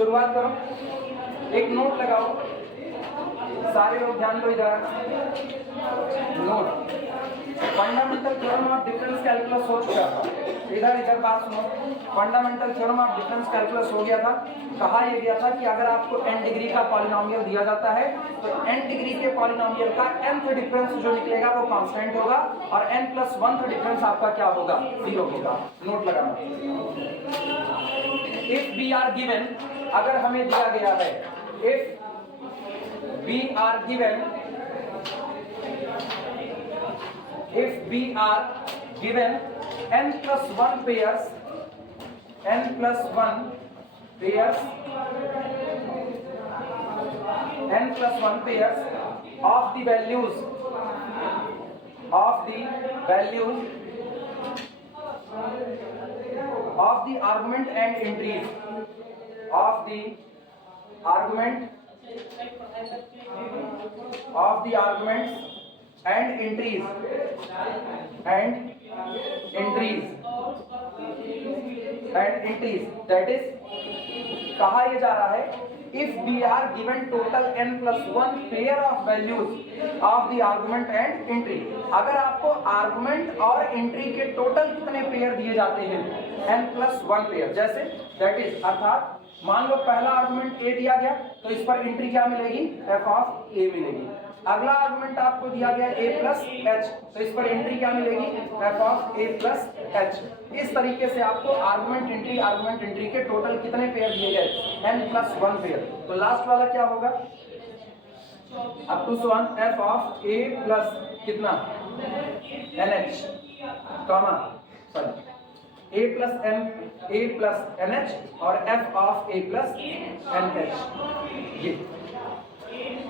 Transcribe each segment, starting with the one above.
शुरुआत करो, एक नोट लगाओ, सारे लोग ध्यान दो इधर। Note, fundamental theorem of difference calculus हो चुका था। इधर बात सुनो, fundamental theorem of difference calculus हो गया था। कहा यह गया था कि अगर आपको n डिग्री का पॉलिनोमियल दिया जाता है तो n डिग्री के पॉलिनोमियल का nth डिफरेंस जो निकलेगा वो कांस्टेंट होगा और n+1th डिफरेंस आपका क्या होगा, 0 होगा। नोट लगाना। इफ वी आर गिवन, अगर हमें दिया गया है, if we are given, if we are given n+1 pairs, n+1 pairs, n+1 pairs of the values of the argument and entries, of the arguments and entries, that is, कहा यह जा रहा है, if we are given total n+1 pair of values of the argument and entry, अगर आपको argument और entry के total कितने पेयर दिए जाते हैं, n+1 पेयर, जैसे दैट इज, अर्थात मान लो पहला आर्गुमेंट a दिया गया तो इस पर एंट्री क्या मिलेगी, f(a) मिलेगी। अगला आर्गुमेंट आपको दिया गया a+h, तो इस पर एंट्री क्या मिलेगी, f(a+h)। इस तरीके से आपको आर्गुमेंट एंट्री के टोटल कितने पेयर दिए गए, n+1 पेयर। तो लास्ट वाला क्या होगा, अप टू 1 f(a+ कितना, nh, कॉमा a+nh और f(a+nh), ये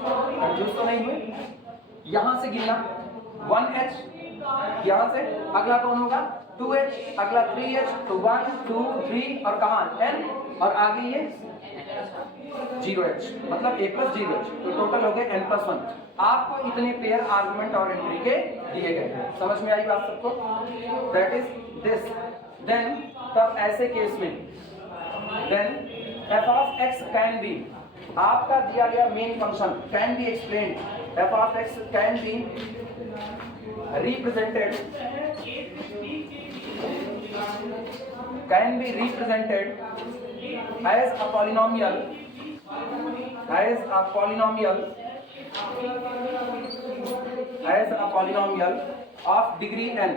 कंफ्यूज तो नहीं हुए। यहां से गिनना 1h, यहां से अगला कौन होगा 2h, अगला 3h, तो 1 2 3 और कहां n, और आगे ये 0h, मतलब a+0h, तो टोटल हो गए n+1। आपको इतने पेयर आर्गुमेंट और एंट्री के दिए गए हैं। समझ में आई बात सबको, दैट इज दिस। देन तब ऐसे केस में देन f(x) कैन बी, आपका दिया गया main function can be explained, f(x) can be represented as a polynomial of degree n,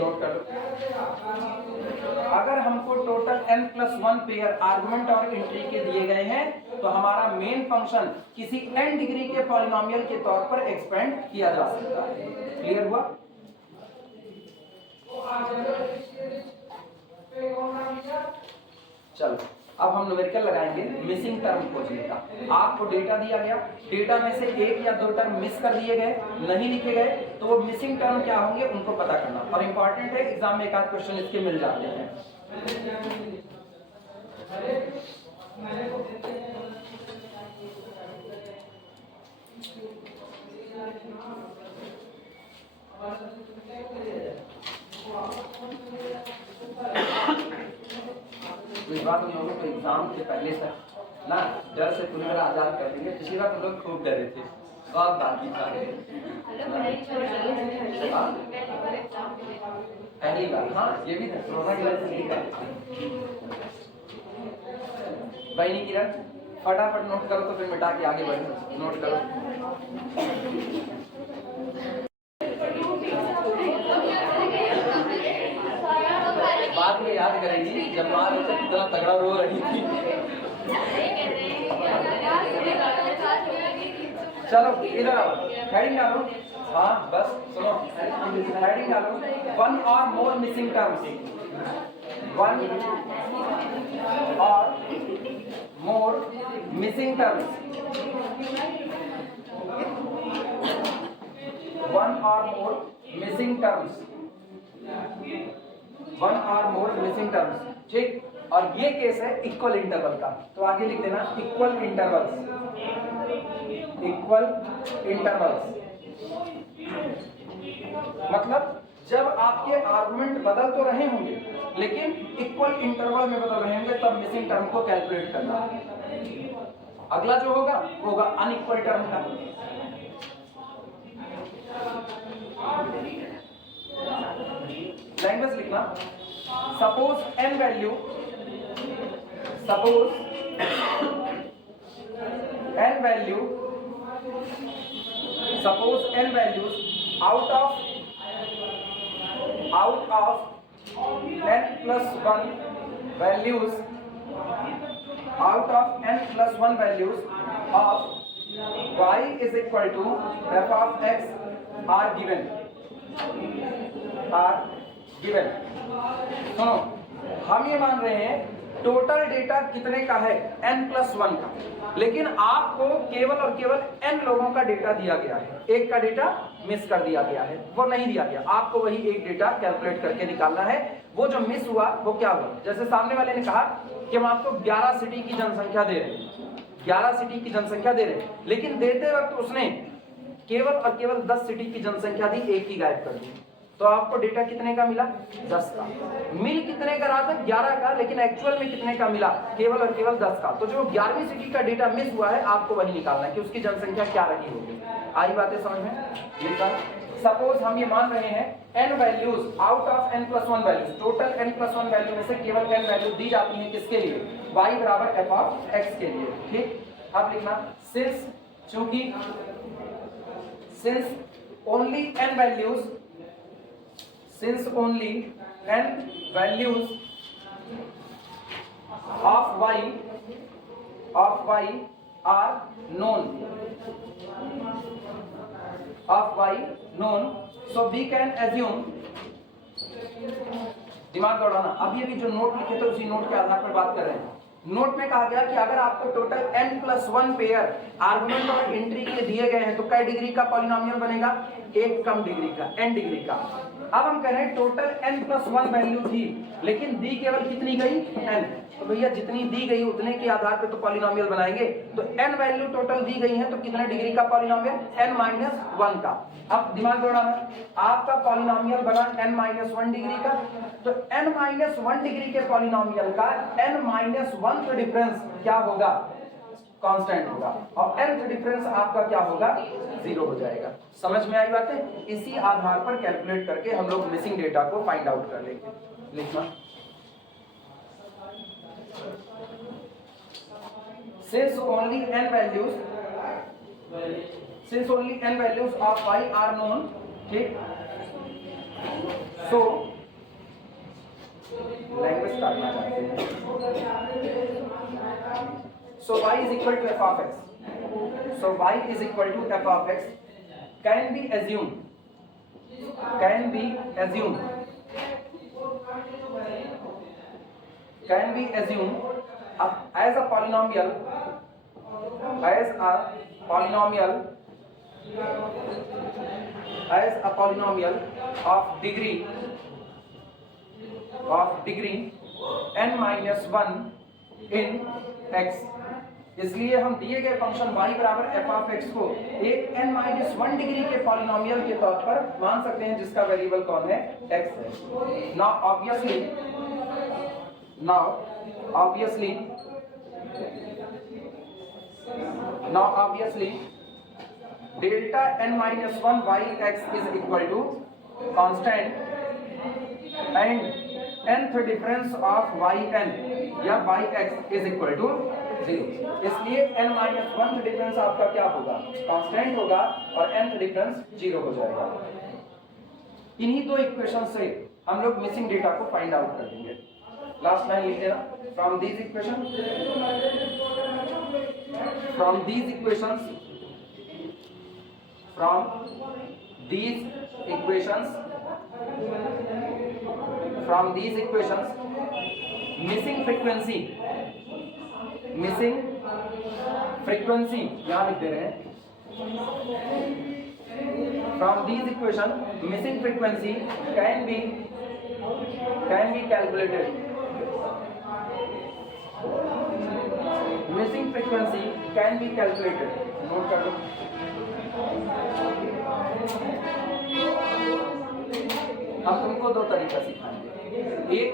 note कर लो। अगर हमको टोटल n+1 पेयर आर्गुमेंट और एंट्री के दिए गए हैं तो हमारा मेन फंक्शन किसी n डिग्री के पॉलिनोमियल के तौर पर एक्सपेंड किया जा सकता है। क्लियर हुआ? चलो अब हम न्यूमेरिकल लगाएंगे मिसिंग टर्म खोजने का। आपको डेटा दिया गया, डेटा में से एक या दो टर्म मिस कर दिए गए, नहीं लिखे गए, तो वो मिसिंग टर्म क्या होंगे उनको पता करना, और इंपॉर्टेंट है, एग्जाम में एक आध क्वेश्चन इसके मिल जाते हैं। इस बार तुम लोगों को एग्जाम से पहले तक ना डर से पूरी तरह आजाद कर देंगे। पिछली बार तुम लोग खूब डरे थे, बहुत बाकी था पहली बार। हाँ ये भी था, कोरोना की वजह से भाई नहीं किरण, फटाफट नोट करो तो फिर मिटा के आगे बढ़ो। नोट करो, बाद में याद करेंगी जब बात होता कितना तगड़ा रो रही थी। चलो इधर आओ, हेडिंग डालो। हाँ बस सुनो, हेडिंग डालो, वन और मोर मिसिंग टर्म्स, वन और मोर मिसिंग टर्म्स, वन और मोर मिसिंग टर्म्स, वन और मोर मिसिंग टर्म्स, ठीक। और ये केस है इक्वल इंटरवल का, तो आगे लिख देना इक्वल इंटरवल्स, इक्वल इंटरवल्स मतलब जब आपके आर्गुमेंट बदल तो रहे होंगे लेकिन इक्वल इंटरवल में बदल रहे होंगे, तब मिसिंग टर्म को कैलकुलेट करना। अगला जो होगा अनइक्वल टर्म का। लैंग्वेज लिखना, suppose n value, suppose n value, suppose n values out of n plus 1 values, out of n plus 1 values of y is equal to f of x are given, सुनो, हम ये मान रहे हैं total data कितने का है, n plus 1 का, लेकिन आपको केवल और केवल n लोगों का डेटा दिया गया है, एक का डेटा मिस कर दिया गया है, वो नहीं दिया गया। आपको वही एक डेटा कैलकुलेट करके निकालना है। वो जो मिस हुआ वो क्या हुआ, जैसे सामने वाले ने कहा कि हम आपको 11 सिटी की जनसंख्या दे रहे हैं, 11 सिटी की जनसंख्या दे रहे हैं, लेकिन देते वक्त उसने केवल और केवल 10 सिटी की जनसंख्या दी, एक ही गायब कर दी। तो आपको डेटा कितने का मिला, 10 का। मिल कितने का रहा था, 11 का, लेकिन एक्चुअल में कितने का मिला, केवल और केवल 10 का। तो जो 11वीं सिटी का डेटा मिस हुआ है, आपको वही निकालना है कि उसकी जनसंख्या क्या रही होगी। आई बातें समझ में? लिखा, सपोज हम ये मान रहे हैं n values out of n plus 1 values, total n plus 1 value में से केवल n वैल्यू दी जाती है किसके लिए, y बराबर f of x के लिए। ठीक, अब लिखना, सिंस, चूंकि since only n values, since only n values of y are known, of y known, so we can assume, दिमाग दौड़ाना, अभी अभी जो नोट लिखे थे उसी नोट के आधार पर बात कर रहे हैं। नोट में कहा गया कि अगर आपको total n plus 1 pair argument और एंट्री के लिए दिए गए हैं तो कै डिग्री का पॉलिनोमियल बनेगा, एक कम डिग्री का, n डिग्री का। अब हम कह रहे हैं टोटल n plus 1 वैल्यू थी, लेकिन दी केवल कितनी गई, n। तो भैया जितनी दी गई उतने के आधार पे तो पॉलिनोमियल बनाएंगे। तो n वैल्यू टोटल दी गई है तो कितने डिग्री का पॉलिनोमियल, n minus 1 का। अब दिमाग दौड़ाना, आपका पॉलिनोमियल बना n minus 1 डिग्री का, तो n minus 1 डिग्री के पॉलिनोमियल का n minus 1 डिफरेंस क्या होगा, कांस्टेंट होगा, और nth डिफरेंस आपका क्या होगा, 0 हो जाएगा। समझ में आई बातें? इसी आधार पर कैलकुलेट करके हम लोग मिसिंग डेटा को फाइंड आउट कर लेंगे। लिखना, since only n values of y are known, ठीक, so लैंग्वेज काटना चाहते हैं, so y is equal to f of x, so y is equal to f of x can be assumed as a polynomial of degree n minus 1 in x। इसलिए हम दिए गए function y बराबर f of x को एक n minus 1 degree के polynomial के तौर पर मान सकते हैं, जिसका वेरिएबल कौन है, x है। Now obviously delta n minus 1 y x is equal to constant and nth difference of yn या yx is equal to 0। इसलिए n minus 1 डिफरेंस आपका क्या होगा, कांस्टेंट होगा, और nth डिफरेंस 0 हो जाएगा। इन्हीं दो इक्वेशन से हम लोग मिसिंग डेटा को फाइंड आउट कर देंगे। लास्ट लाइन लिख लेना, from these equations missing frequency यहां लिख दे रहे हैं, from these equation missing frequency can be calculated, missing frequency can be calculated. Note कर लो। हम तुमको दो तरीका सिखाएंगे, एक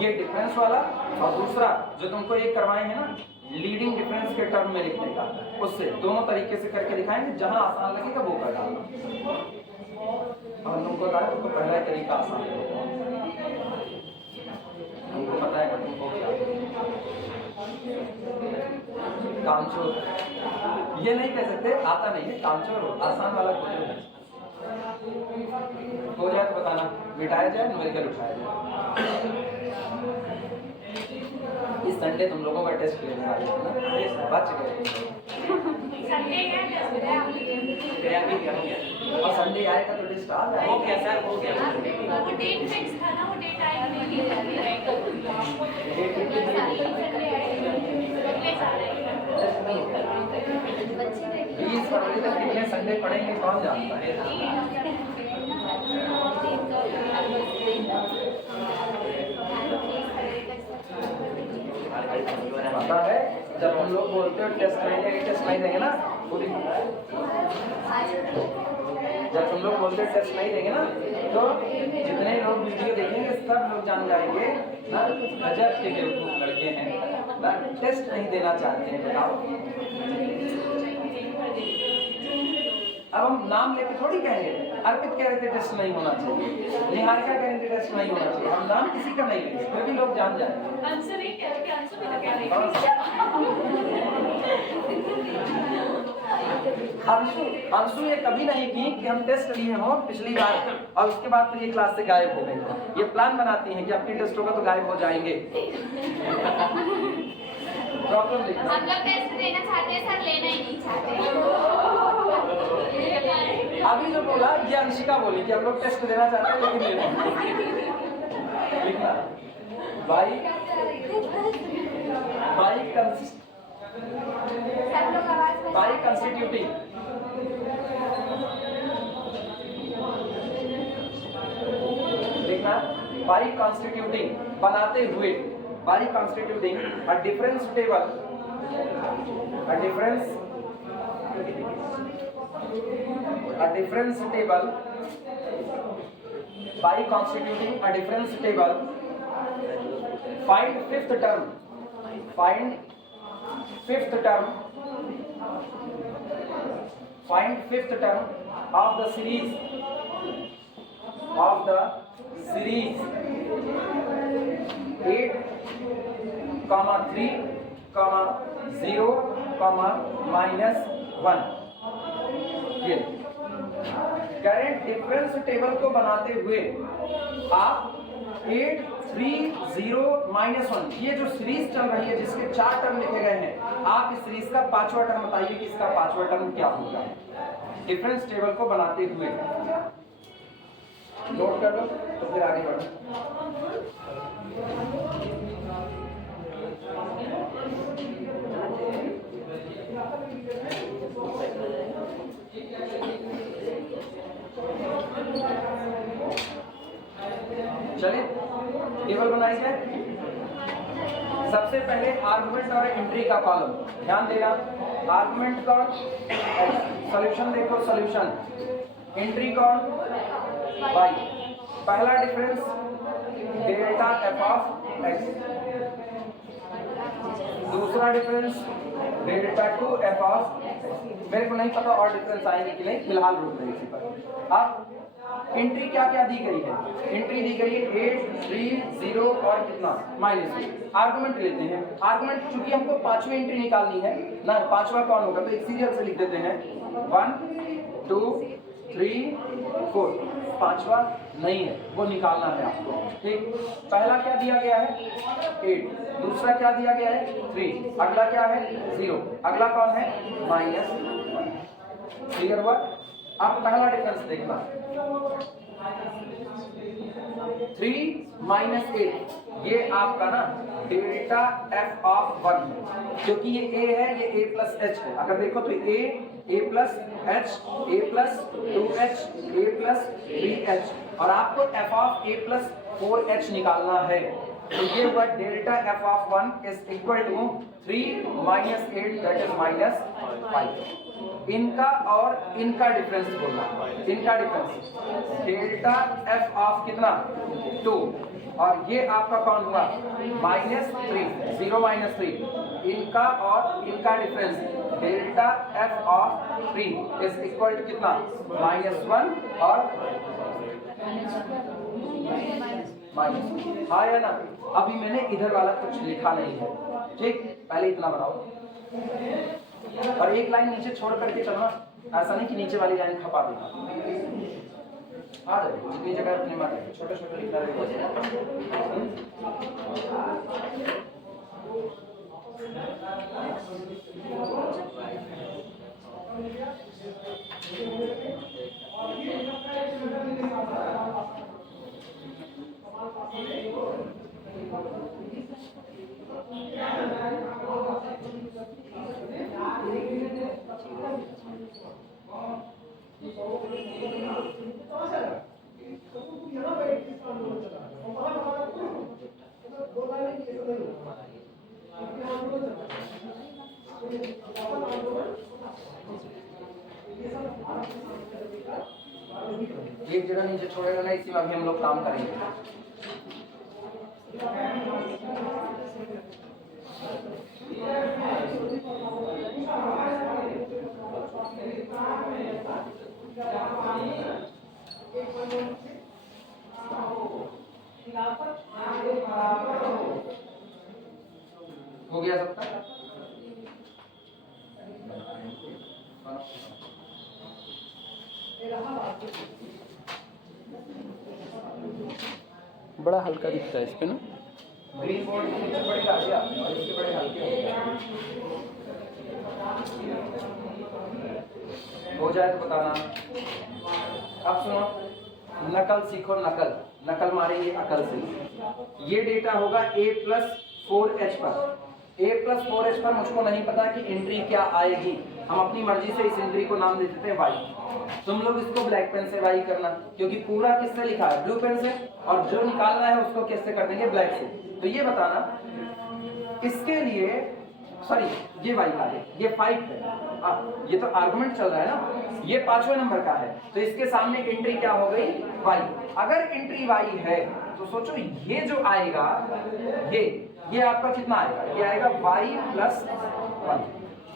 ये डिफरेंस वाला और दूसरा जो तुमको एक करवाए हैं ना लीडिंग डिफरेंस के टर्म में लिखने का, उससे दोनों तरीके से करके दिखाएंगे, जहां आसान लगेगा वो कर डालना। हम तुमको बताया तुमको पहला तरीका आसान लगेगा, हमको पता है तुमको क्या कामचोर, ये नहीं कह सकते, आता नहीं है कामचोर, आसान वाला हो जाए तो बताना, मिटाया जाए न्यूमेरिकल उठाया जाए। इस संडे तुम लोगों का टेस्ट लेने वाले हैं ना, बच गए और संडे आएगा तो लिस्ट आ जाएगा। हो गया सर, हो गया। वो डेट फिक्स था ना, वो डेट आएगी नहीं बीस फरवरी तक कितने संडे पढ़ेंगे कौन जानता है। पता है जब हम लोग बोलते हो टेस्ट नहीं देंगे ना, पूरी जब तुम लोग बोलते टेस्ट नहीं देंगे ना, तो जितने लोग वीडियो देखेंगे सब लोग जान जाएंगे ना गजब के बेवकूफ लड़के हैं ना, टेस्ट नहीं देना चाहते हैं। बताओ अब हम नाम लेके थोड़ी कहेंगे, अर्पित कह रहे थे टेस्ट नहीं होना चाहिए, निहारिका कह रहे थे टेस्ट नहीं होना चाहिए, हम नाम किसी का नहीं लेंगे, फिर भी लोग जान जाएंगे। आंसर नहीं कह रहे, आंसर भी लगा रहे अंशु ये कभी नहीं की कि हम टेस्ट लिए हो पिछली बार और उसके बाद फिर ये क्लास से गायब हो गए। ये प्लान बनाती हैं कि आपकी टेस्ट होगा तो गायब हो जाएंगे। प्रॉब्लम लिखना, हम लोग टेस्ट देना चाहते हैं सर, लेना ही नहीं चाहते। अभी जो बोला ये अंशिका बोली कि हम लोग टेस्ट देना चाहते हैं लेकिन लेना नहीं। लिखना बाई कंस्टिट्यूटिंग लिखना बाई कॉन्स्टिट्यूटिंग बनाते हुए, by constituting a difference table by constituting a difference table, find fifth term of the series 8, 3, 0, -1। ये करेंट डिफरेंस टेबल को बनाते हुए आप 8, 3, 0, -1 ये जो सीरीज चल रही है जिसके 4 टर्म लिखे गए हैं, आप इस सीरीज का 5वां टर्म बताइए कि इसका 5वां टर्म क्या होगा। डिफरेंस टेबल को बनाते हुए नोट कर लो तो फिर आगे बढ़ो। चलिए टेबल बनाई जाए। सबसे पहले आर्गुमेंट और एंट्री का कॉलम ध्यान देना। आर्गुमेंट कौन, सॉल्यूशन देखो, सॉल्यूशन एंट्री कौन, y। पहला difference delta f of x, दूसरा difference delta 2 f of x। मेरे को नहीं पता और डिफरेंस आएंगे कि नहीं, फिलहाल रुक रही इसी पर। अब एंट्री क्या क्या दी गई है, एंट्री दी गई है 8, 3, 0 और कितना -2। आर्गुमेंट लेते हैं। आर्गुमेंट चूंकि हमको 5वीं एंट्री निकालनी है ना, 5वां कौन होगा, तो एक सीरियल से लिख देते हैं 1, 2, 3, 4। 5वां नहीं है, वो निकालना है आपको। ठीक, पहला क्या दिया गया है 8, दूसरा क्या दिया गया है 3, अगला क्या है 0, अगला कौन है -1। क्लियर हुआ। अब पहला डिफरेंस देखना 3 - 8, ये आपका ना डेल्टा f ऑफ 1 है, क्योंकि ये a है, ये a प्लस h है। अगर देखो तो a plus h, a plus 2h, a plus 3h, और आपको f of a plus 4h निकालना है। तो ये हुआ delta F of 1 is equal to 3 minus 8 that is minus 5। इनका और इनका डिफरेंस बोलना, इनका डिफरेंस डेल्टा एफ ऑफ कितना 2 और ये आपका कौन हुआ -3 0 माइनस 3। इनका और इनका difference delta F of 3 is equal to कितना -1 और माइनस। हाँ या ना? अभी मैंने इधर वाला कुछ लिखा नहीं है, ठीक, पहले इतना बनाओ और एक लाइन नीचे छोड़ करके चलना, ऐसा नहीं कि नीचे वाली लाइन खपा देना। आ जाए जितनी जगह अपने मार छोटे छोटे लिखना रहेगा। एक जगह नीचे छोड़ेगा ना, इसी में अभी हम लोग काम करेंगे। हो गया सबका? बड़ा हल्का दिखता है इस पे ना, ग्रीन बोर्ड के नीचे बड़े आ गया और इसके बड़े हल्के हो जाए तो बताना। अब सुनो, नकल सीखो, नकल नकल मारेंगे अकल से। ये डेटा होगा a+4h पर। a+4h पर मुझको नहीं पता कि एंट्री क्या आएगी, हम अपनी मर्जी से इस एंट्री को नाम दे देते हैं y। तुम लोग इसको ब्लैक पेन से y करना, क्योंकि पूरा किससे लिखा है ब्लू पेन से, और जो निकालना है उसको किससे कर देंगे ब्लैक से। तो ये बताना इसके लिए, सॉरी ये y का है, ये 5 है, ये तो आर्गुमेंट चल रहा है ना, ये 5वें नंबर का है, तो इसके सामने एंट्री क्या हो गई y। अगर एंट्री y है तो सोचो ये जो आएगा ये आपका कितना आएगा, ये आएगा y+1।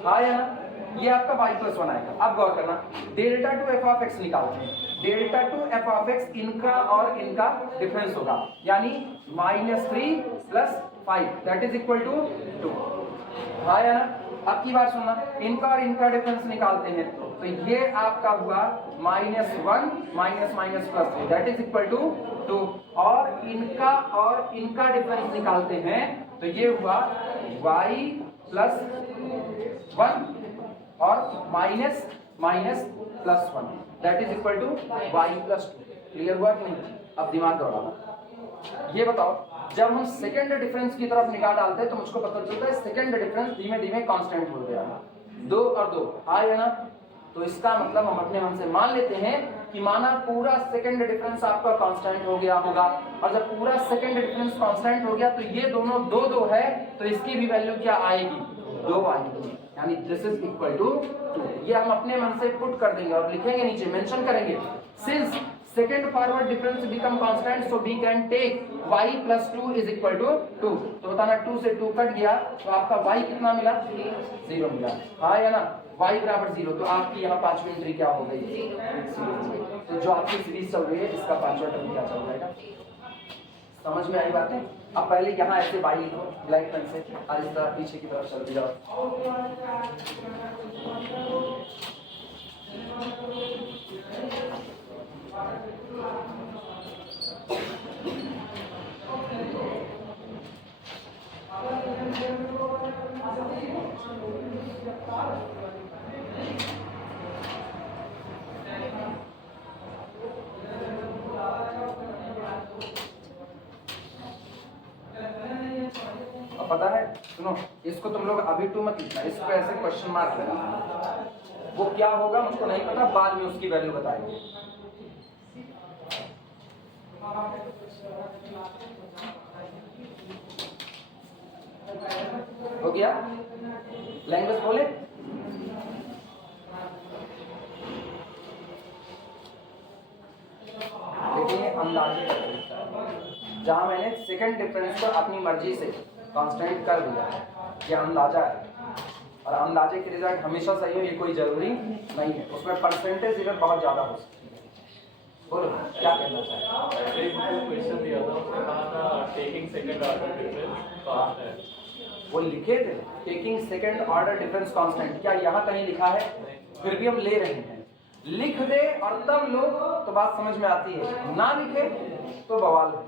हाँ या ना? ये आपका y+1 आएगा। अब गौर करना, delta two F of x निकालते हैं। Delta two F of x इनका और इनका डिफरेंस होगा, यानी -3 + 5 दैट इज इक्वल टू 2। हाँ या ना? अब की बात सुनना, इनका और इनका डिफरेंस निकालते हैं, तो ये आपका हुआ -1 +3 दैट इज इक्वल टू 2, और इनका डिफरेंस निकालते हैं तो ये हुआ y+1 और -+1 that is equal to y+2। Clear हुआ कि नहीं? अब दिमाग दौड़ाना, ये बताओ जब हम सेकंड डिफरेंस की तरफ निगाह डालते हैं तो मुझको पता चलता है सेकंड डिफरेंस धीमे धीमे कांस्टेंट हो गया, 2 और 2 आया ना। तो इसका मतलब हम अपने मन से मान लेते हैं कि माना पूरा सेकंड डिफरेंस आपका कांस्टेंट हो गया होगा, और जब पूरा सेकंड डिफरेंस कांस्टेंट हो गया तो ये दोनों 2 है, तो इसकी भी वैल्यू क्या आएगी 2 आएगी, यानी दिस इज इक्वल टू 2। ये हम अपने मन से पुट कर देंगे और लिखेंगे नीचे, मेंशन करेंगे, since second forward difference become constant so we can take y+2 is equal to 2। तो बताना 2 से 2 कट गया तो आपका y कितना मिला 0 मिला। हाँ या ना? y = 0, तो आपकी यहाँ 5वीं एंट्री क्या हो गई 0। तो जो आपकी सीरीज चल रही है इसका 5वां टर्म क्या चल रहा है, समझ में आई बातें? अब पहले यहाँ ऐसे y लिखो ब्लैक पेन से, और इस तरह पीछे की तरफ चल जाओ। अब पता है, सुनो, इसको तुम लोग अभी 2 मत लिखना, इसको ऐसे क्वेश्चन मार्क लगाना, वो क्या होगा मुझको नहीं पता, बाद में उसकी वैल्यू बताएंगे। गया? लैंग्वेज बोले? देखिए अंदाजे का तरीका है, जहां मैंने सेकंड डिफरेंस को अपनी मर्जी से कांस्टेंट कर दिया है, ये अंदाजा है। और अंदाजे के रिजल्ट हमेशा सही हो ये कोई जरूरी नहीं है, उसमें परसेंटेज इधर बहुत ज्यादा हो सकती है। बोलो क्या कहना चाहे? क्वेश्चन दिया था, उसने कहा था taking second order difference constant. वो लिखे थे taking second order difference constant, क्या यहाँ कहीं लिखा है? फिर भी हम ले रहे हैं। लिख दे और तब लो तो बात समझ में आती है, ना लिखे तो बवाल है।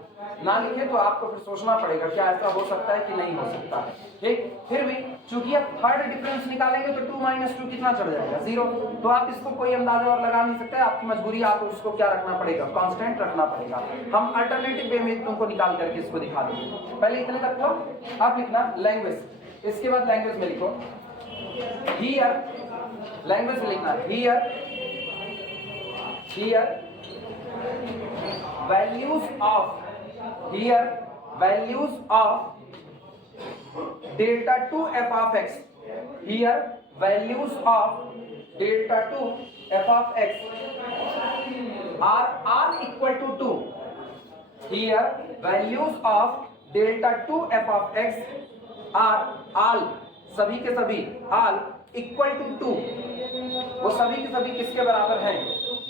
ना लिखे तो आपको फिर सोचना पड़ेगा क्या ऐसा हो सकता है कि नहीं हो सकता है। ठीक, फिर भी चूंकि आप थर्ड डिफरेंस निकालेंगे तो 2 - 2 कितना चढ़ जाएगा? 0। तो आप इसको कोई अंदाजा और लगा नहीं सकते, आपकी मजबूरी, आपको उसको क्या रखना पड़ेगा? कांस्टेंट रखना पड़ेगा। हम अल्टरनेटिव वे में तुमको निकाल करके इसको दिखा देंगे। पहले इतने तक लो, आप लिखना लैंग्वेज, इसके बाद लैंग्वेज में लिखो हियर, लैंग्वेज में लिखना here values of delta 2 f of x, here values of delta 2 f of x are equal to 2, here values of delta 2 f of x are all, सभी के सभी all equal to 2, वो सभी के सभी किसके बराबर हैं?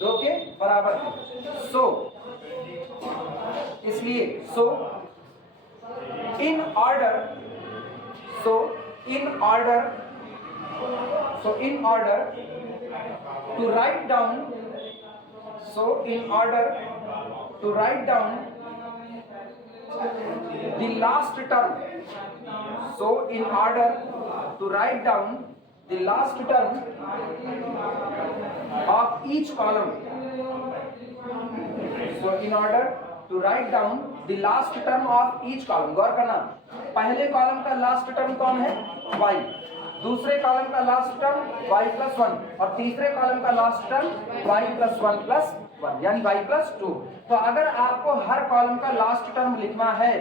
2 के बराबर हैं। सो इसलिए in order to write down the last term, of each column, गौर करना, पहले कॉलम का लास्ट टर्म कौन है? y, दूसरे कॉलम का लास्ट टर्म y + 1 और तीसरे कॉलम का लास्ट टर्म y + 1 + 1 यानी y + 2। तो अगर आपको हर कॉलम का लास्ट टर्म लिखना है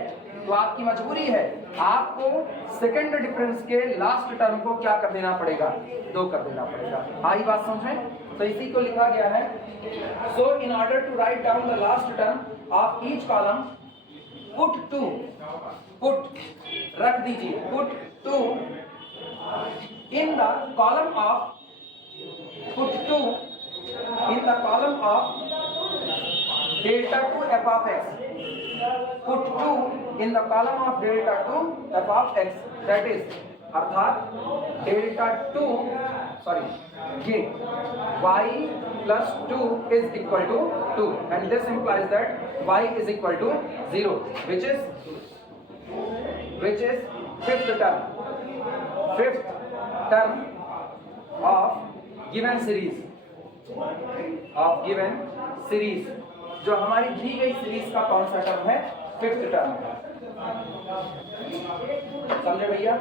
तो आपकी मजबूरी है, आपको सेकंड डिफरेंस के लास्ट टर्म को क्या कर देना पड़ेगा? 2 कर देना पड़ेगा। आई बात समझ में? तो इसी को लिखा गया है, so in order to write down the last term of each column, put रख दीजिए, put 2 in the column of delta 2 f of x, put 2 in the column of delta 2 f of x, that is अर्थात delta 2 ये y plus 2 is equal to 2 and this implies that y is equal to 0, which is fifth term of given series, जो हमारी दी गई series का कौन सा term है? Fifth term है। समझे भैया?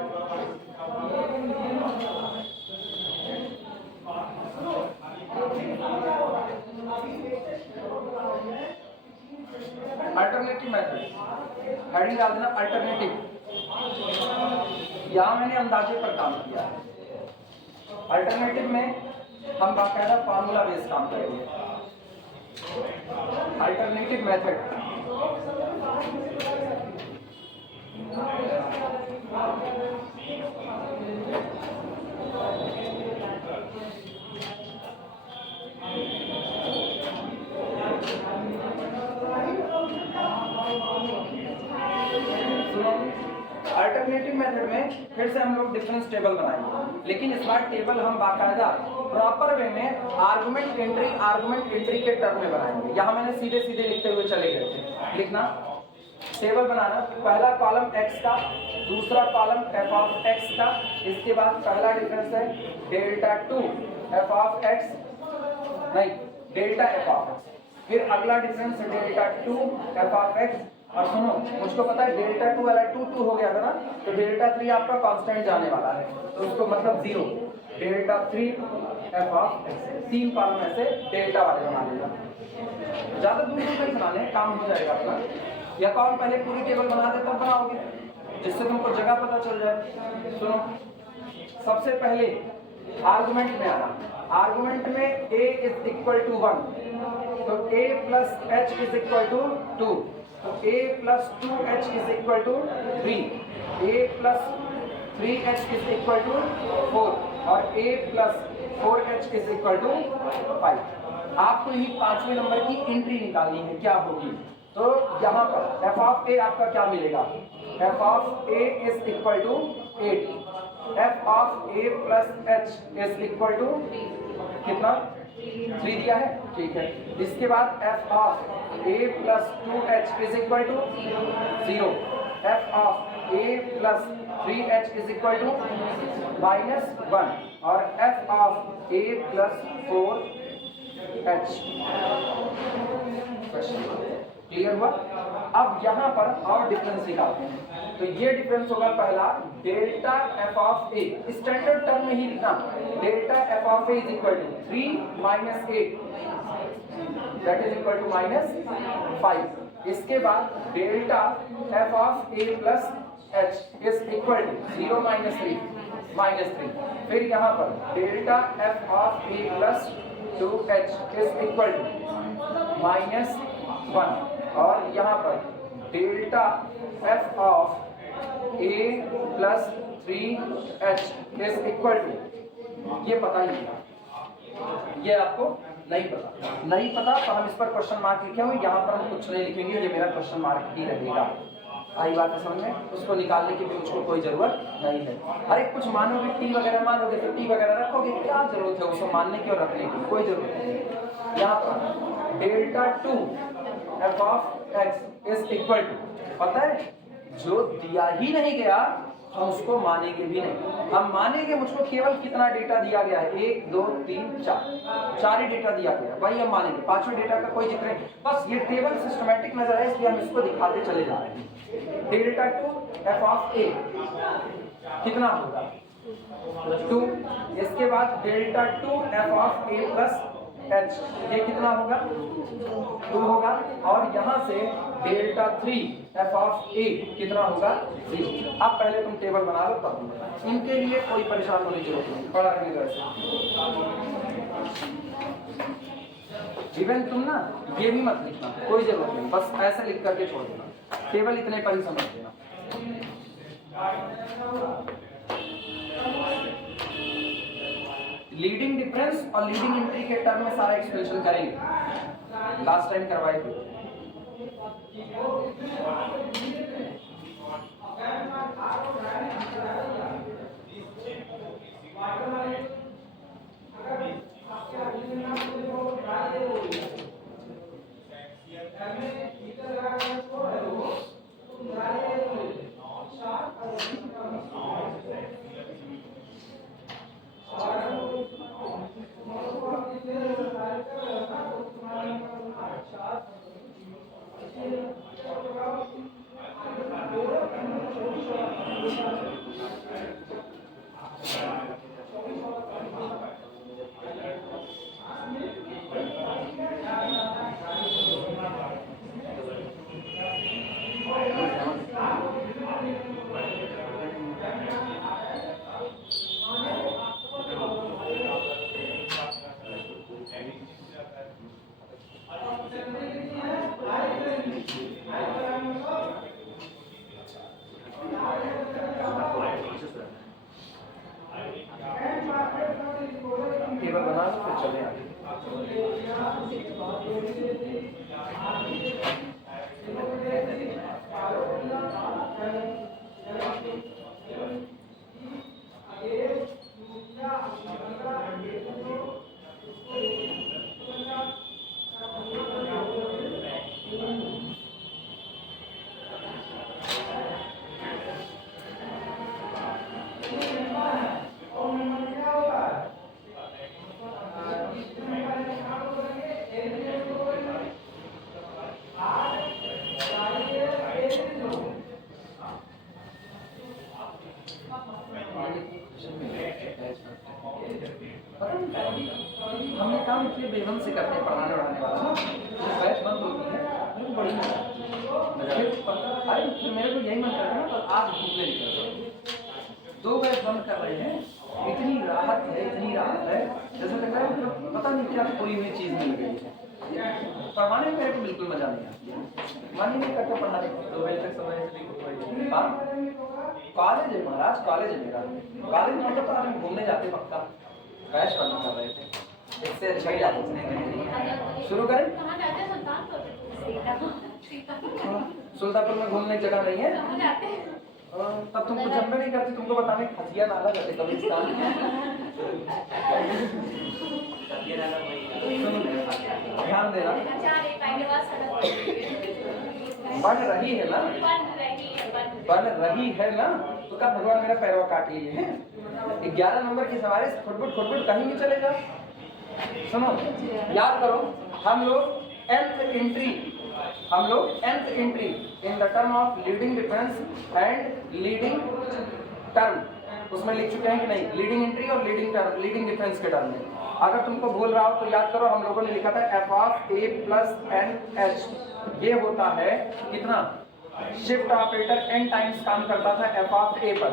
अल्टरनेटिव मेथड, हेडिंग डाल देना अल्टरनेटिव। यहां मैंने अंदाजे पर काम किया है। अल्टरनेटिव में हम बाकायदा फार्मूला बेस्ड काम करेंगे। अल्टरनेटिव मेथड, अल्टरनेटिव मेथड में फिर से हम लोग डिफरेंस टेबल बनाएंगे, लेकिन इस बार टेबल हम बाकायदा प्रॉपर वे में आर्गुमेंट एंट्री के टर्म में बनाएंगे। यहाँ मैंने सीधे सीधे लिखते हुए चले गए थे। लिखना, टेबल बनाना, पहला कॉलम x का, दूसरा कॉलम f ऑफ x का, इसके बाद पहला डिफरेंस है डेल्टा 2 f ऑफ x, नहीं डेल्टा f ऑफ x, फिर अगला डिफरेंस है डेल्टा 2 f ऑफ x। और सुनो, मुझको पता है डेल्टा 2 वाला 2 2 हो गया था ना, तो डेल्टा 3 आपका कांस्टेंट जाने वाला है, तो उसको मतलब 0, delta 3 f of x, 3 column में से डेल्टा वाले बना लेगा। ज्यादा दूर नहीं बनाने, काम हो जाएगा अपना। या कौन पहले पूरी टेबल बना दे तब बनाओगे, जिससे तुमको जगह पता चल जाए। सुनो, सबसे पहले आर्गुमेंट में आना, आर्गुमेंट में a इज इक्वल टू 1, तो a plus h is equal to 2, तो a plus 2h is equal to 3, a plus 3h is equal to 4 और a plus 4h is equal to 5। आपको यही पांचवें नंबर की एंट्री निकालनी है, क्या होगी? तो यहाँ पर f ऑफ a आपका क्या मिलेगा? f of a is equal to 8, f of a plus h is equal to कितना? 3 दिया है, ठीक है। इसके बाद f of a plus 2h is equal to 0, f of a plus 3h is equal to -1 और f of a plus 4h। Clear हुआ? अब यहाँ पर और डिफरेंस निकालते हैं, तो ये डिफरेंस होगा पहला delta f of a, standard term में ही लिखना, delta f of a is equal to 3 minus 8 that is equal to -5। इसके बाद delta f of a plus h is equal to 0 minus 3 फिर यहाँ पर delta f of a plus 2h is equal to -1 और यहाँ पर delta f of a plus 3h is equal to, ये पता ही नहीं, ये आपको नहीं पता तो हम इस पर क्वेश्चन मार्क लिखे हुए, यहाँ पर हम कुछ नहीं लिखेंगे, ये मेरा क्वेश्चन मार्क ही रहेगा। आई बात है समझ में? उसको निकालने की भी मुझको कोई जरूरत नहीं है। अरे कुछ मानोगे टी वगैरह मानोगे तो टी वगैरह रखोगे, क्या जरूरत है उसको मानने की और रखने की, कोई जरूरत नहीं। यहाँ पर delta 2 f of x is equal to, पता है जो दिया ही नहीं गया हम उसको मानेंगे भी नहीं। हम मानेंगे मुझको केवल कितना डेटा दिया गया है, 1 2 3 4 ही डेटा दिया गया है, वही हम मानेंगे। पांचवें डेटा का कोई जिक्र नहीं, बस ये टेबल सिस्टमैटिक नजर है इसलिए हम इसको दिखाते चले जा रहे हैं। डेल्टा 2 f ऑफ a कितना होगा 2, इसके बाद delta 2 f of a plus h ये कितना होगा 2 होगा और यहाँ से डेल्टा 3 f ऑफ a कितना होगा 0। अब पहले तुम टेबल बना लो तब इनके लिए कोई परेशान होने की जरूरत नहीं, पढ़ा रहेगा ऐसे। इवन तुम ना ये भी मत लिखना, कोई जरूरत नहीं, बस ऐसे लिख करके छोड़ देना, टेबल इतने पर ही समझ देना। लीडिंग डिफरेंस और लीडिंग एंट्री के टर्म में सारा एक्सप्लेनेशन करेंगे, लास्ट टाइम करवाए थे। टेबल बना लो फिर चले आगे। हमने काम इसलिए बेबन से करते हैं पढ़ाने वाला, बैच बंद होती है बड़ी अरे फिर मेरे को यही मन कर रहा है ना, तो आज घूमने निकल 2 बैग बंद कर रहे हैं, इतनी राहत है, जैसे लग रहा है मतलब पता नहीं क्या खोई हुई चीज मिल गई है। पढ़ाने में मेरे को बिल्कुल मजा नहीं आती है, मन ही नहीं करता पढ़ाने को। 2 बजे तक समय से नहीं हाँ कॉलेज है महाराज, कॉलेज है मेरा, कॉलेज में होता तो हम घूमने जाते पक्का, कैश करना कर रहे थे, इससे अच्छा ही आप शुरू करें। कहाँ जाते हैं सुल्तानपुर? सुल्तानपुर में घूमने की जगह नहीं है, कहाँ जाते हैं? तब तुमको जब मैं नहीं करती तुमको बताने खसिया नाला जाते कब्रिस्तान। ध्यान देना, 4 एक आने के बाद सड़क बन रही है ना, बन रही है ना, तो कब भगवान मेरा पैरवा काट लिए हैं। 11 नंबर की सवारी खुटबुट कहीं भी चले जाओ। सुनो याद करो, हम लोग nth entry in the term of leading difference and leading term उसमें लिख चुके हैं कि नहीं, लीडिंग एंट्री और लीडिंग डिफरेंस के टर्म में। अगर तुमको भूल रहा हो तो याद करो, हम लोगों ने लिखा था f of a plus N H, ये होता है कितना, शिफ्ट ऑपरेटर n टाइम्स काम करता था f ऑफ a पर,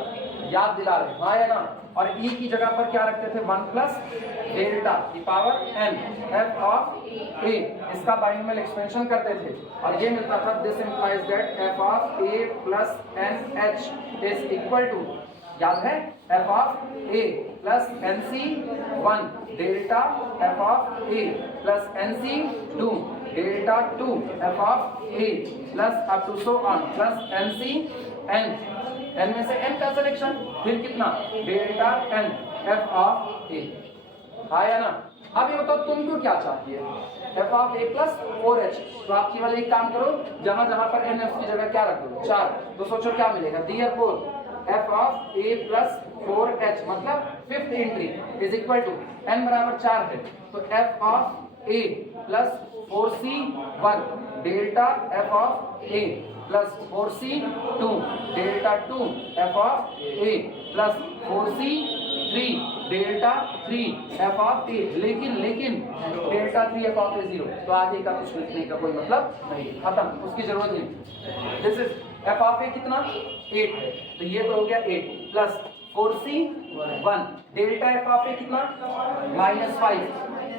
याद दिला रहे हाँ या ना। और e की जगह पर क्या रखते थे, 1 प्लस डेल्टा की power n f of a, इसका बाइनोमियल एक्सपेंशन करते थे और ये मिलता था, this implies that f of a plus N H is equal to, याद है, f of a plus nc 1 delta f of a plus nc 2 delta 2 f of a plus up to so on plus nc n, n में से n का selection, फिर कितना, delta n f of a, हाँ या ना। अब ये बताओ तुमको क्या चाहिए, f of a plus 4h, तो आप केवल एक काम करो, जहां जहां पर n की जगह क्या रख दो 4, तो सोचो क्या मिलेगा, therefore f of a plus 4h मतलब 5th entry is equal to n बराबर 4 है, तो f of a plus 4c1 delta f of a plus 4c2 delta 2 f of a plus 4c3 delta 3 f of a, लेकिन delta 3 f of a 0, तो आगे का कुछ लिखने का कोई मतलब नहीं, खत्म, उसकी जरूरत नहीं। This is f of a कितना 8 है, तो ये तो हो गया 8 plus 4c1 delta f of a कितना -5,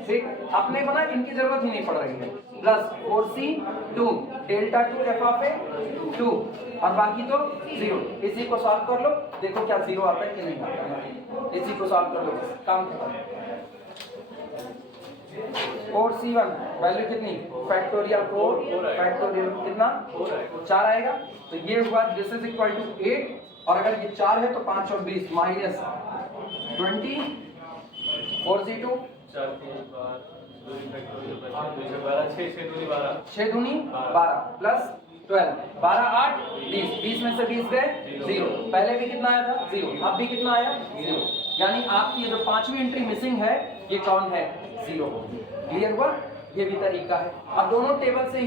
ठीक, अपने को ना इनकी जरूरत ही नहीं पड़ रही है, plus 4c2 delta 2 f of a 2 और बाकी तो 0। इसी को सॉल्व कर लो, देखो क्या 0 आता है कि नहीं आता, इसी को सॉल्व कर लो, काम खत्म। 4c1 वैल्यू कितनी, फैक्टोरियल 4 फैक्टोरियल कितना 4 आएगा, तो ये हुआ दिस इज इक्वल टू 8, और अगर ये 4 है तो 5 और 20 माइनस 20, 4c2 6 दूनी 12 प्लस 12, 12 8 20, 20 में से 20 गए 0, पहले भी कितना आया था 0, अब भी कितना आया 0, यानी आपकी ये जो 5वीं एंट्री मिसिंग है ये कौन है 0। क्लियर हुआ, ये भी तरीका है। अब दोनों टेबल से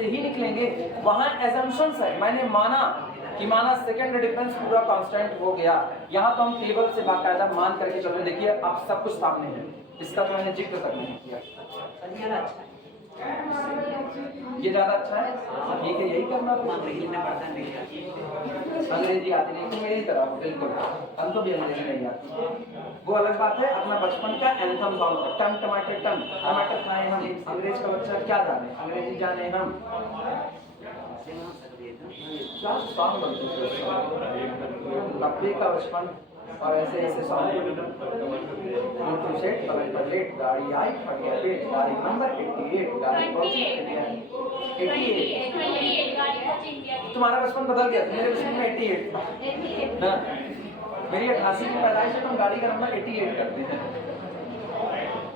ही निकलेंगे, वहां एजम्पशंस है, मैंने माना सेकंड डिफरेंस पूरा कांस्टेंट हो गया, यहाँ तो हम टेबल से बाकायदा मान करके चल रहे। देखिए अब सब कुछ सामने है, इसका तो मैंने जिक्र तक नहीं किया, ये ज्यादा अच्छा है, ठीक है, यही करना अंग्रेजी आती नहीं मेरी तरह बिल्कुल, हमको भी अंग्रेजी नहीं आती, वो अलग बात है। अपना बचपन का एंथम सॉन्ग, टम टमाटर खाए हम, अंग्रेज का बच्चा क्या जाने, अंग्रेजी जाने हम, क्या सॉन्ग बनते थे का बचपन, और ऐसे सॉन्ग, सेट पर लेट गाड़ी आई फट गया पेट, गाड़ी नंबर 88 गाड़ी पहुंची 28 गाड़ी पहुंची इंडिया की। तुम्हारा बचपन बदल गया, मेरे बचपन में 88 था ना, मेरी 88 की पैदाइश है, तुम गाड़ी का नंबर 88 करते हैं।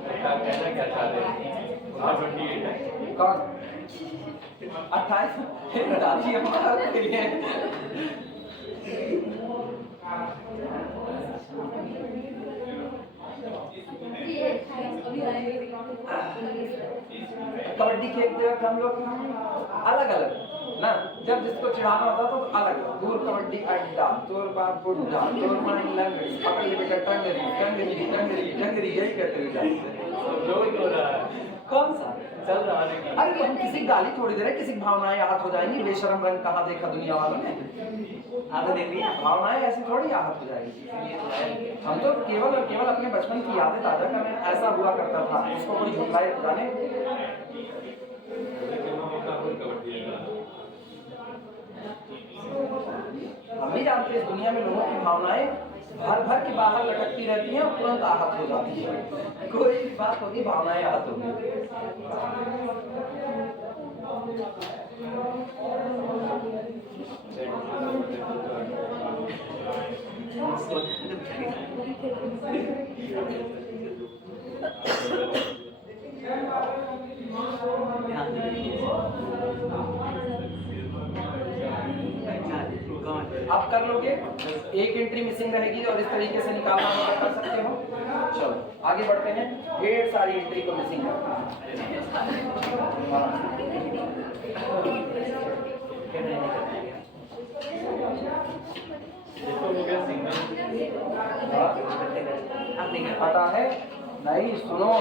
कहना क्या चाहते हैं, कौन 28 दादी हमारा कबड्डी खेलते वक्त हम लोग अलग ना, जब जिसको चिढ़ाना होता तो अलग, दूर कबड्डी अड्डा, तोर बाप बुड्ढा, तोर माई लंगड़ी, पकड़ ले बेटा टंगरी, यही कहते हैं। कौन सा चल रहा है लेकिन अरे हम किसी की गाली थोड़ी दे रहे, किसी की भावनाएं आहत हो जाएंगी। बेशरम रंग कहाँ देखा दुनिया वालों ने? आपने देख लिया? भावनाएं ऐसी थोड़ी आहत हो जाएगी। हम तो केवल और केवल अपने बचपन की यादें ताजा कर रहे हैं। ऐसा हुआ करता था, उसको कोई झुकाए जाने। हम भी जानते हैं इस दुनिया में लोगों की भावनाएं भर भर के बाहर लटकती रहती हैं और तुरंत आहत हो जाती है। कोई भी बात होगी, भावनाएं आहत होगी। ध्यान दीजिए। आप कर लोगे, एक एंट्री मिसिंग रहेगी और इस तरीके से निकालना होगा, कर सकते हो। चलो आगे बढ़ते हैं। ढेर सारी एंट्री को मिसिंग करना पता है नहीं? सुनो,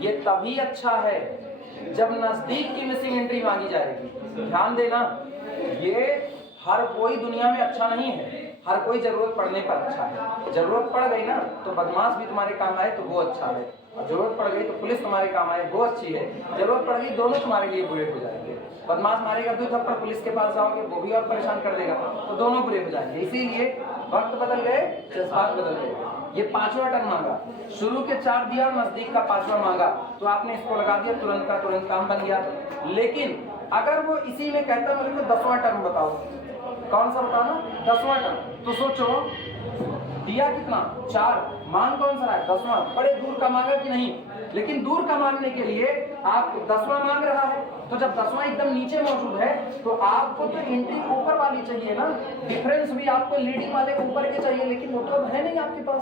ये तभी अच्छा है जब नजदीक की मिसिंग एंट्री मांगी जाएगी। ध्यान देना, ये हर कोई दुनिया में अच्छा नहीं है, हर कोई जरूरत पड़ने पर अच्छा है। जरूरत पड़ गई ना तो बदमाश भी तुम्हारे काम आए तो वो अच्छा है, और जरूरत पड़ गई तो पुलिस तुम्हारे काम आए वो अच्छी है। जरूरत पड़ गई दोनों तुम्हारे लिए बुरे हो जाएंगे। बदमाश मारेगा 2 थप्पड़, पुलिस के पास जाओगे वो भी और परेशान कर देगा, तो दोनों बुरे हो जाएंगे। इसीलिए वक्त बदल गए, जज्बात बदल गए। ये 5वां टर्न मांगा, शुरू के 4 दिया और नजदीक का 5वां मांगा, तो आपने इसको लगा दिया, तुरंत का तुरंत काम बन गया। लेकिन अगर वो इसी में कहता मुझे तो 10वां टर्न बताओ, कौन सा बताना? 10वां टर्न। तो सोचो, दिया कितना? 4, मान कौन सा है? 10वां। बड़े दूर का मांगा कि नहीं? लेकिन दूर का मांगने के लिए आप 10वां मांग रहा है, तो जब 10वां एकदम नीचे मौजूद है तो आपको तो एंट्री ऊपर वाली चाहिए ना। डिफरेंस भी आपको लीडिंग वाले ऊपर के चाहिए, लेकिन वो तो अब है नहीं आपके पास।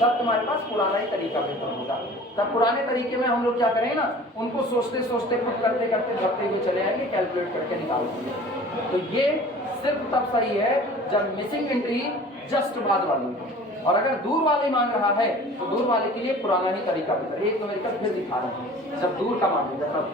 तब तुम्हारे पास पुराना ही तरीका बेहतर होगा। तब पुराने तरीके में हम लोग क्या करेंगे ना, उनको सोचते सोचते खुद करते करते भरते हुए चले आएंगे, कैलकुलेट करके निकाल देंगे। तो ये सिर्फ तब सही है जब मिसिंग एंट्री जस्ट बाद वाली हो, और अगर दूर वाले मांग रहा है तो दूर वाले के लिए पुराना ही तरीका बेहतर। एक न्यूमेरिकल फिर दिखा रहे हैं, जब दूर का मांगेगा तब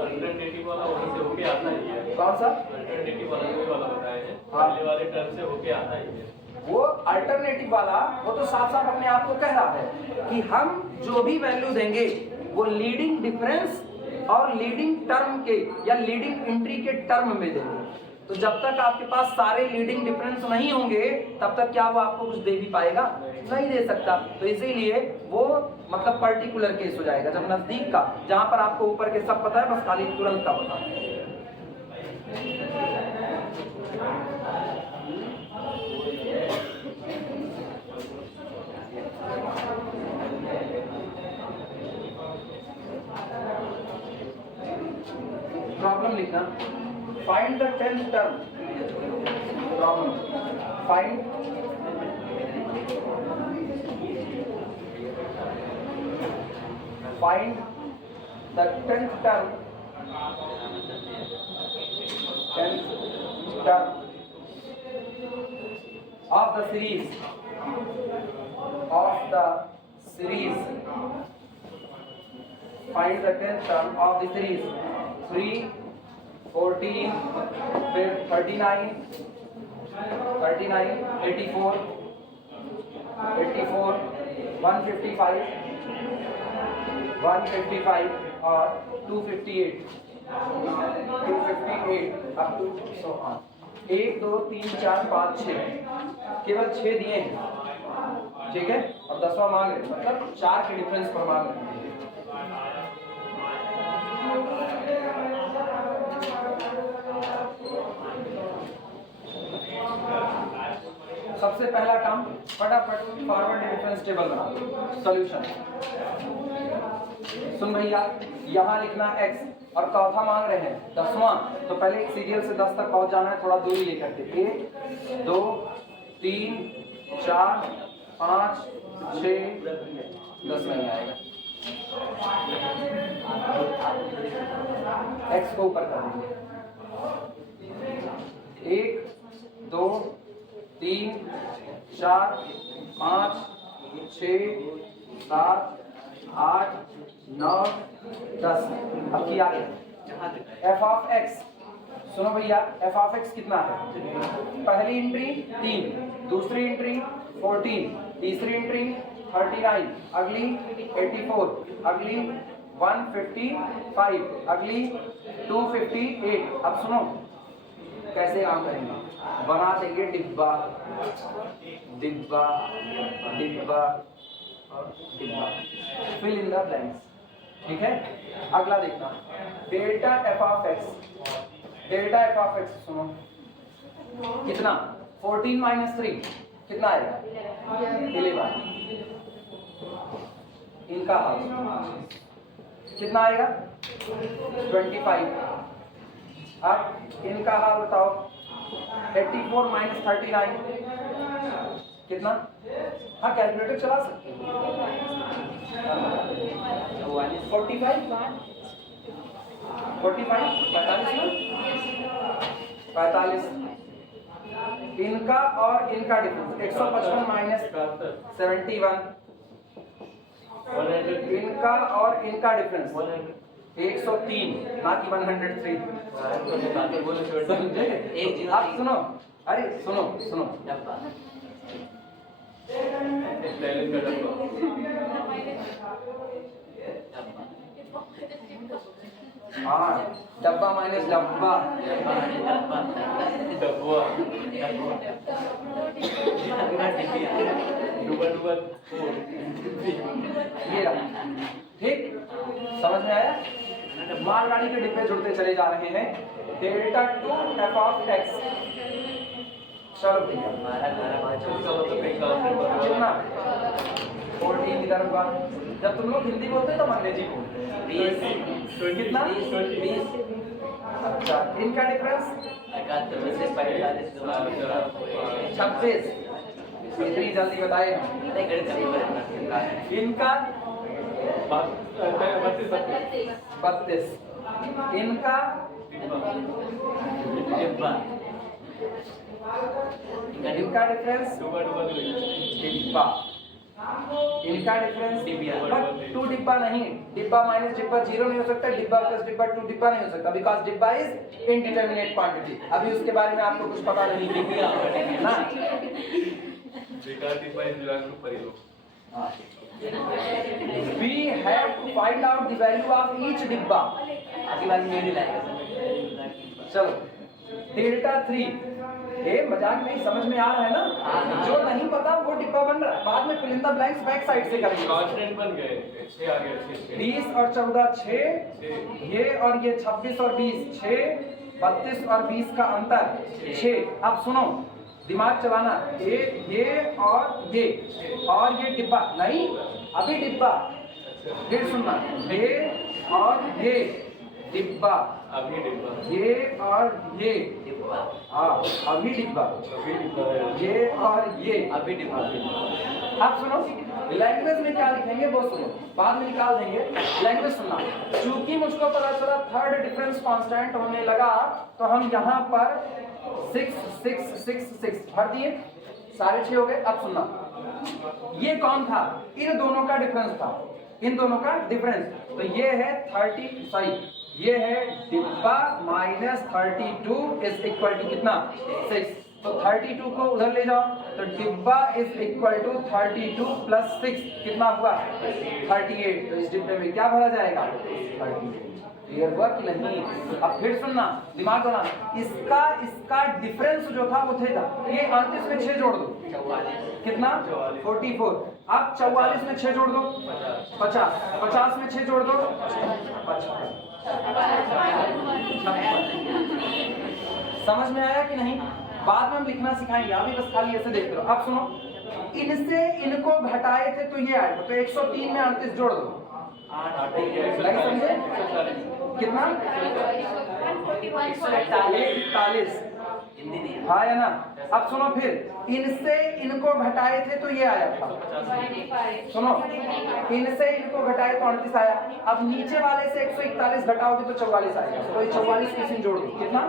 अल्टरनेटिव वाला वहीं से होके आता ही है। कौन सा? अल्टरनेटिव वाला वही वाला बताया है, हाँ। पहले वाले टर्म से होके आता ही है। वो अल्टरनेटिव वाला, वो तो साफ साफ अपने आप को कह रहा है कि हम जो भी वैल्यू देंगे वो लीडिंग डिफरेंस और लीडिंग टर्म के या लीडिंग एंट्री के टर्म में देंगे। तो जब तक आपके पास सारे लीडिंग डिफरेंस नहीं होंगे तब तक क्या वो आपको कुछ दे भी पाएगा? नहीं दे सकता। तो इसीलिए वो मतलब पर्टिकुलर केस हो जाएगा जब नजदीक का, जहां पर आपको ऊपर के सब पता है, बस खाली तुरंत का पता है। प्रॉब्लम लिखना, find the 10th term. Problem, find the 10th term, 10th टर्m of the series, find the 10th term of the series 3, 14, फिर 39, 84, 155, और 258 up to so on। 1, 2, 3, 4, 5, 6, केवल 6 दिए हैं, ठीक है, और 10वां मांग रहे, मतलब 4 के डिफरेंस पर मांग रहे। सबसे पहला काम, फटाफट फॉरवर्ड डिफरेंस टेबल बना दो। सॉल्यूशन सुन भैया, यहाँ लिखना x और चौथा मांग रहे हैं 10वां, तो पहले एक सीरियल से 10 तक पहुंच जाना है, थोड़ा दूरी लेकर के। 1, 2, 3, 4, 5, 6, 10 नहीं आएगा। x को ऊपर कर दीजिए। 1, 2, 3, 4, 5, 6, 7, 8, 9 10 अब किया गया एफ ऑफ एक्स। सुनो भैया एफ ऑफ एक्स कितना है? पहली एंट्री 3, दूसरी एंट्री 14, तीसरी एंट्री 39, अगली 84, अगली 155, अगली 258। अब सुनो कैसे काम करेंगे, बना देंगे डिब्बा डिब्बा डिब्बा डिब्बा, फिल इन द ब्लैंक्स। ठीक है, अगला देखना delta F of x. Delta F of x सुनो कितना? 14 माइनस 3 कितना आएगा? 11। इनका हाल कितना आएगा? 25। अब इनका हाल बताओ 84 माइनस 39 कितना? हाँ कैलकुलेटर चला सकते हो। 45 45 इनका और इनका डिफरेंस 155 माइनस 71, इनका और इनका डिफरेंस 103 ना कि 103। समझे? आप सुनो, अरे सुनो सुनो हाँ डब्बा माइनस डब्बा ये रहा। ठीक समझ में आया? मालगाड़ी के डिब्बे जुड़ते चले जा रहे हैं। Delta 2 F of x. चलो भैया कितना? 14 की तरफ बात। जब तुम लोग हिंदी बोलते तो अंग्रेजी बोलते। कितना? 20। अच्छा इनका डिफरेंस 26। इतनी जल्दी बताए इनका 32, इनका इनका डिफरेंस डिब्बा, इनका डिफरेंस बट 2 डिब्बा नहीं। डिब्बा माइनस डिब्बा 0 नहीं हो सकता, डिब्बा प्लस डिब्बा 2 डिब्बा नहीं हो सकता, बिकॉज डिब्बा इज इनडिटरमिनेट क्वांटिटी। अभी उसके बारे में आपको कुछ पता नहीं ना। We have to find out the value of each डिब्बा। चलो डेल्टा 3 ये मजाक नहीं, समझ में आ रहा है ना? जो नहीं पता वो डिब्बा बन रहा है, बाद में fill in the blanks back side से करेंगे। कांस्टेंट बन गए 6 आ गया 20 और 14 6, ये और ये 26 और 20 6, 32 और 20 का अंतर 6। अब सुनो दिमाग चलाना, ये और ये डिब्बा नहीं, अभी डिब्बा, फिर सुनना ये और ये डिब्बा, अभी डिब्बा, ये और ये डिब्बा, हाँ अभी डिब्बा, ये और ये अभी डिब्बा। आप सुनो लैंग्वेज में क्या लिखेंगे वो सुनो, बाद में निकाल देंगे। लैंग्वेज सुनना, चूंकि मुझको पता चला थर्ड डिफरेंस कांस्टेंट होने लगा तो हम यहाँ पर 6 6 6 6 भर दिए, सारे 6 हो गए। अब सुनना ये कौन था? इन दोनों का डिफरेंस था, इन दोनों का डिफरेंस। तो ये है 30 सॉरी ये है डिब्बा माइनस 32 इज इक्वल टू कितना? 6। तो 32 को उधर ले जाओ तो डिब्बा इज इक्वल टू 32 प्लस 6 कितना हुआ? 38। तो इस डिब्बे में क्या भरा जाएगा? 38। क्लियर हुआ कि नहीं? अब फिर सुनना, दिमाग बनाना, इसका डिफरेंस जो था वो थे था ये 38 में 6 जोड़ दो कितना? 44। अब 44 में 6 जोड़ दो 50, 50 में 6 जोड़ दो 55। समझ में आया कि नहीं? बाद में हम लिखना सिखाएंगे, अभी बस खाली ऐसे देखते रहो। अब सुनो इनसे इनको घटाए थे तो ये आएगा, तो 103 में 38 जोड़ दो, समझे कितना? 41। हाँ या ना? अब सुनो फिर इनसे इनको घटाए थे तो ये आया था, सुनो इनसे इनको घटाए तो 38 आया। अब नीचे वाले से 141 घटाओगे तो 44 आएगा, तो ये 44 किसी जोड़ दो कितना?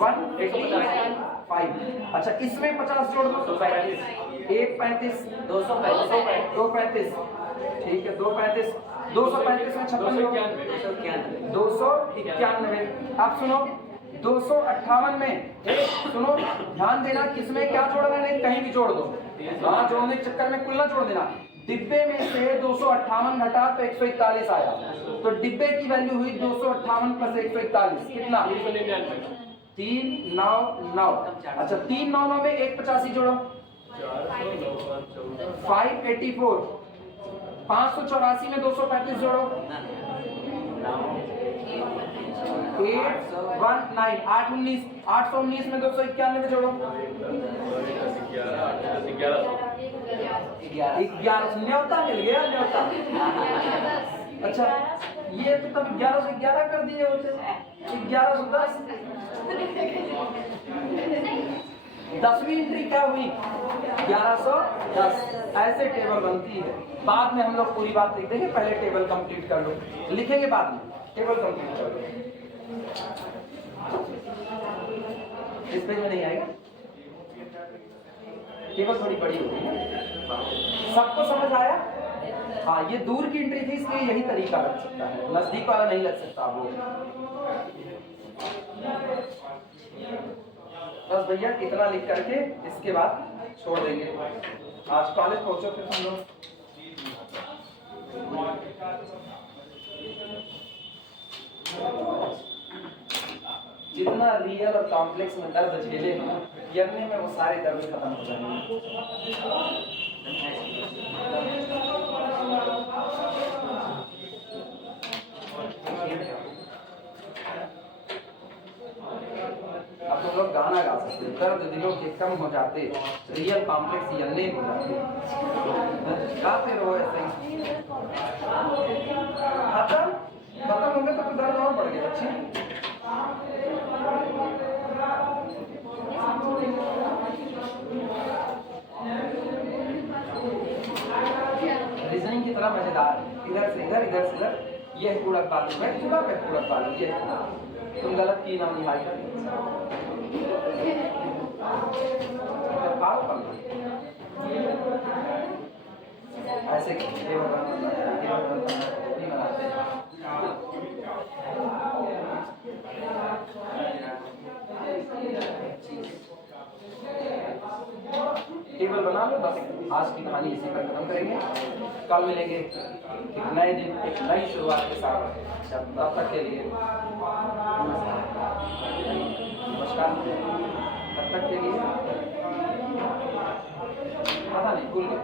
185। अच्छा इसमें 50 जोड़ दो तो 135, 235 ठीक है 235। 235 में 56 291। अब सुनो 258 में सुनो ध्यान देना किसमें क्या जोड़ना है, नहीं कहीं भी जोड़ दो, हाँ जोड़ने के चक्कर में कुल ना जोड़ देना। डिब्बे में से 258 घटा तो 141 आया, तो डिब्बे की वैल्यू हुई 258 प्लस 141 कितना 399। अच्छा 399 में 185 जोड़ो 584। 584 में 235 जोड़ो 819। 819 में 291 जोड़ो 11 न्योता मिल गया न्योता। अच्छा ये तो तब 11 से 11 कर दिए होते, 11 से 10। 10वीं एंट्री क्या हुई 1110। ऐसे टेबल बनती है, बाद में हम लोग पूरी बात लिख देंगे, पहले टेबल कंप्लीट कर लो, लिखेंगे बाद में, टेबल कंप्लीट कर लो। इस पेज में नहीं आएगा, टेबल थोड़ी बड़ी होगी। सबको समझ आया? हाँ ये दूर की एंट्री थी इसलिए यही तरीका लग सकता है, नजदीक वाला नहीं लग सकता वो। बस भैया इतना लिख करके इसके बाद छोड़ देंगे। आज कॉलेज पहुंचो फिर हम लोग। जितना रियल और कॉम्प्लेक्स में दर्द झेले हैं यरने में वो सारे दर्द खत्म हो जाएंगे। अब तुम लोग गाना गा सकते, दर्द दिलों के कम हो जाते, रियल कॉम्प्लेक्स यरने हो जाते, गाते रहो ऐसे ही। खत्म होंगे तो दर्द और बढ़ गया। अच्छी रीजनिंग की तरह मजेदार, इधर से इधर इधर से इधर, ये पूरक बालू मैं जुड़ा पे पूरक बालू, ये तुम गलत की नाम निभाई कर ऐसे टेबल बना लो। बस आज की कहानी इसी पर खत्म करेंगे, कल मिलेंगे एक नए दिन एक नई शुरुआत के साथ। तब तक के लिए नमस्कार। तब तक के लिए पता नहीं भूल गए।